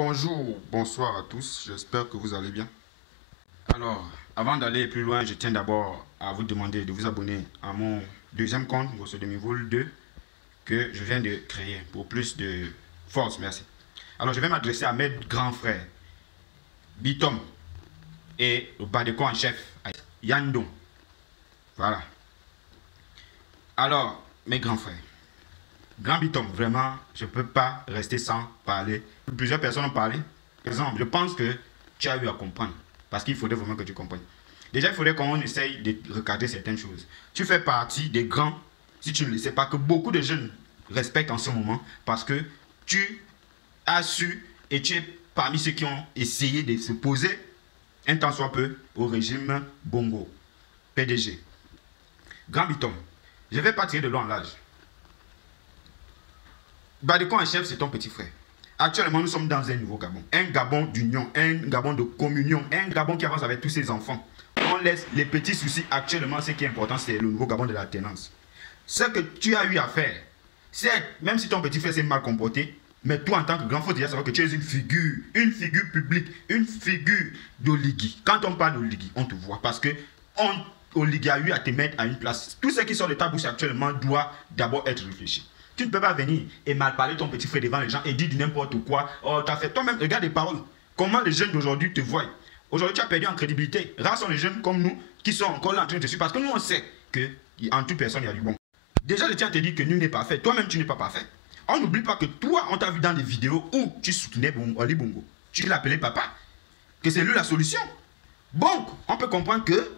Bonjour, bonsoir à tous, j'espère que vous allez bien. Alors, avant d'aller plus loin, je tiens d'abord à vous demander de vous abonner à mon deuxième compte, Gosso Demi-Vol 2, que je viens de créer pour plus de force, merci. Alors, je vais m'adresser à mes grands frères, Bitom et le Badeko en chef, Yando. Voilà. Alors, mes grands frères, Grand Bitom, vraiment, je ne peux pas rester sans parler. Plusieurs personnes ont parlé. Par exemple, je pense que tu as eu à comprendre. Parce qu'il faudrait vraiment que tu comprennes. Déjà, il faudrait qu'on essaye de recadrer certaines choses. Tu fais partie des grands, si tu ne le sais pas, que beaucoup de jeunes respectent en ce moment. Parce que tu as su et tu es parmi ceux qui ont essayé de se poser un temps soit peu au régime Bongo, PDG. Grand Bitom, je ne vais pas tirer de long en large. Badeko en chef, c'est ton petit frère. Actuellement, nous sommes dans un nouveau Gabon. Un Gabon d'union, un Gabon de communion, un Gabon qui avance avec tous ses enfants. On laisse les petits soucis. Actuellement, ce qui est important, c'est le nouveau Gabon de l'alternance. Ce que tu as eu à faire, c'est, même si ton petit frère s'est mal comporté, mais toi, en tant que grand, il faut déjà savoir que tu es une figure publique, une figure d'Oligui. Quand on parle d'Oligui, on te voit parce que Oligui a eu à te mettre à une place. Tout ce qui sort de ta bouche actuellement doit d'abord être réfléchi. Tu ne peux pas venir et mal parler ton petit frère devant les gens et dire n'importe quoi. Oh, tu as fait toi-même, regarde les paroles. Comment les jeunes d'aujourd'hui te voient. Aujourd'hui, tu as perdu en crédibilité. Rares sont les jeunes comme nous qui sont encore là en train de te suivre. Parce que nous, on sait qu'en toute personne, il y a du bon. Déjà, je tiens à te dire que nul n'est parfait. Toi-même, tu n'es pas parfait. On n'oublie pas que toi, on t'a vu dans des vidéos où tu soutenais Ali Bongo. Tu l'appelais papa. Que c'est lui la solution. Donc, on peut comprendre que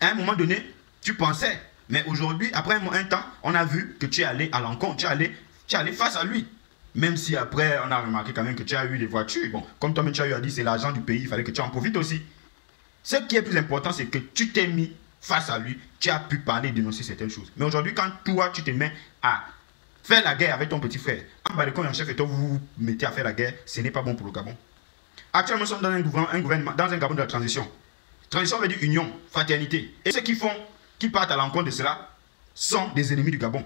à un moment donné, tu pensais. Mais aujourd'hui, après un temps, on a vu que tu es allé à l'encontre, tu es allé face à lui. Même si après, on a remarqué quand même que tu as eu des voitures. Bon, comme toi-même tu as eu à dire, c'est l'argent du pays, il fallait que tu en profites aussi. Ce qui est plus important, c'est que tu t'es mis face à lui, tu as pu parler et dénoncer certaines choses. Mais aujourd'hui, quand toi, tu te mets à faire la guerre avec ton petit frère, en Badeko en chef et toi, vous vous mettez à faire la guerre, ce n'est pas bon pour le Gabon. Actuellement, nous sommes dans un gouvernement, dans un Gabon de la transition. Transition veut dire union, fraternité. Et ceux qui partent à l'encontre de cela sont des ennemis du Gabon.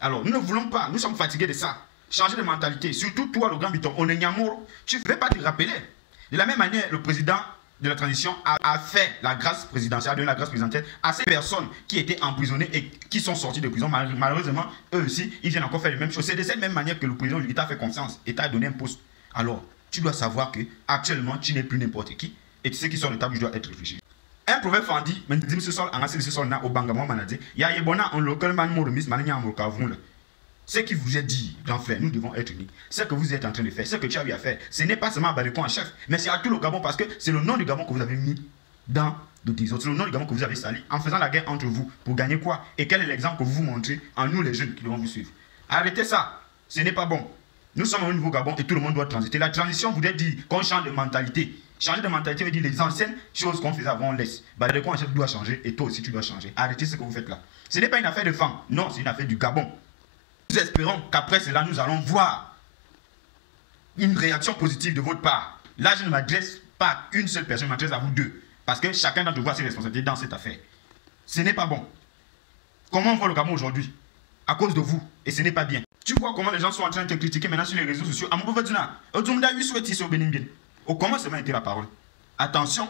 Alors, nous ne voulons pas, nous sommes fatigués de ça. Changer de mentalité, surtout toi, le Grand Bitom, on est Niamour. Tu ne vais pas te rappeler. De la même manière, le président de la transition a fait la grâce présidentielle, a donné la grâce présidentielle à ces personnes qui étaient emprisonnées et qui sont sorties de prison. Malheureusement, eux aussi, ils viennent encore faire les mêmes choses. C'est de cette même manière que le président t'a fait confiance et t'a donné un poste. Alors, tu dois savoir que actuellement, tu n'es plus n'importe qui. Et ce qui sort de ta bouche doit être réfléchi. Un proverbe dit, mais dis ce sol, en assez ce sol na au bangamo manadi, ya yebona en local man morumis mananya amurkavun. Ce qui vous est dit, grand frère, nous devons être unis. Ce que vous êtes en train de faire, ce que tu as eu à faire, ce n'est pas seulement à Badeko en chef, mais c'est à tout le Gabon parce que c'est le nom du Gabon que vous avez mis dans le désordre. C'est le nom du Gabon que vous avez sali en faisant la guerre entre vous pour gagner quoi? Et quel est l'exemple que vous vous montrez en nous les jeunes qui devons vous suivre? Arrêtez ça, ce n'est pas bon. Nous sommes au nouveau Gabon et tout le monde doit transiter. La transition voudrait dire qu'on change de mentalité. Changer de mentalité veut dire les anciennes choses qu'on faisait avant, on laisse. Badeko en chef doit changer et toi aussi tu dois changer. Arrêtez ce que vous faites là. Ce n'est pas une affaire de femmes, non, c'est une affaire du Gabon. Nous espérons qu'après cela, nous allons voir une réaction positive de votre part. Là, je ne m'adresse pas à une seule personne, je m'adresse à vous deux. Parce que chacun d'entre vous a ses responsabilités dans cette affaire. Ce n'est pas bon. Comment on voit le Gabon aujourd'hui? À cause de vous. Et ce n'est pas bien. Tu vois comment les gens sont en train de te critiquer maintenant sur les réseaux sociaux. Au commencement était la parole. Attention,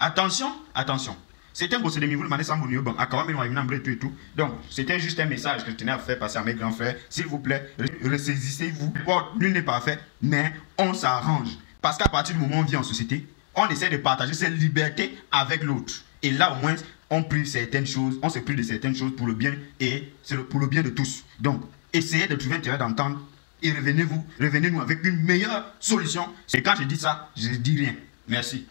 attention, attention. C'est un Gosso Demi-Vol, et tout. Donc, c'était juste un message que je tenais à faire passer à mes grands frères. S'il vous plaît, ressaisissez-vous. Nul n'est pas fait, mais on s'arrange. Parce qu'à partir du moment où on vit en société, on essaie de partager cette liberté avec l'autre. Et là, au moins, on prive certaines choses, on se prive de certaines choses pour le bien et c'est pour le bien de tous. Donc, essayez de trouver un terrain d'entente et revenez-nous avec une meilleure solution. Et quand je dis ça, je ne dis rien. Merci.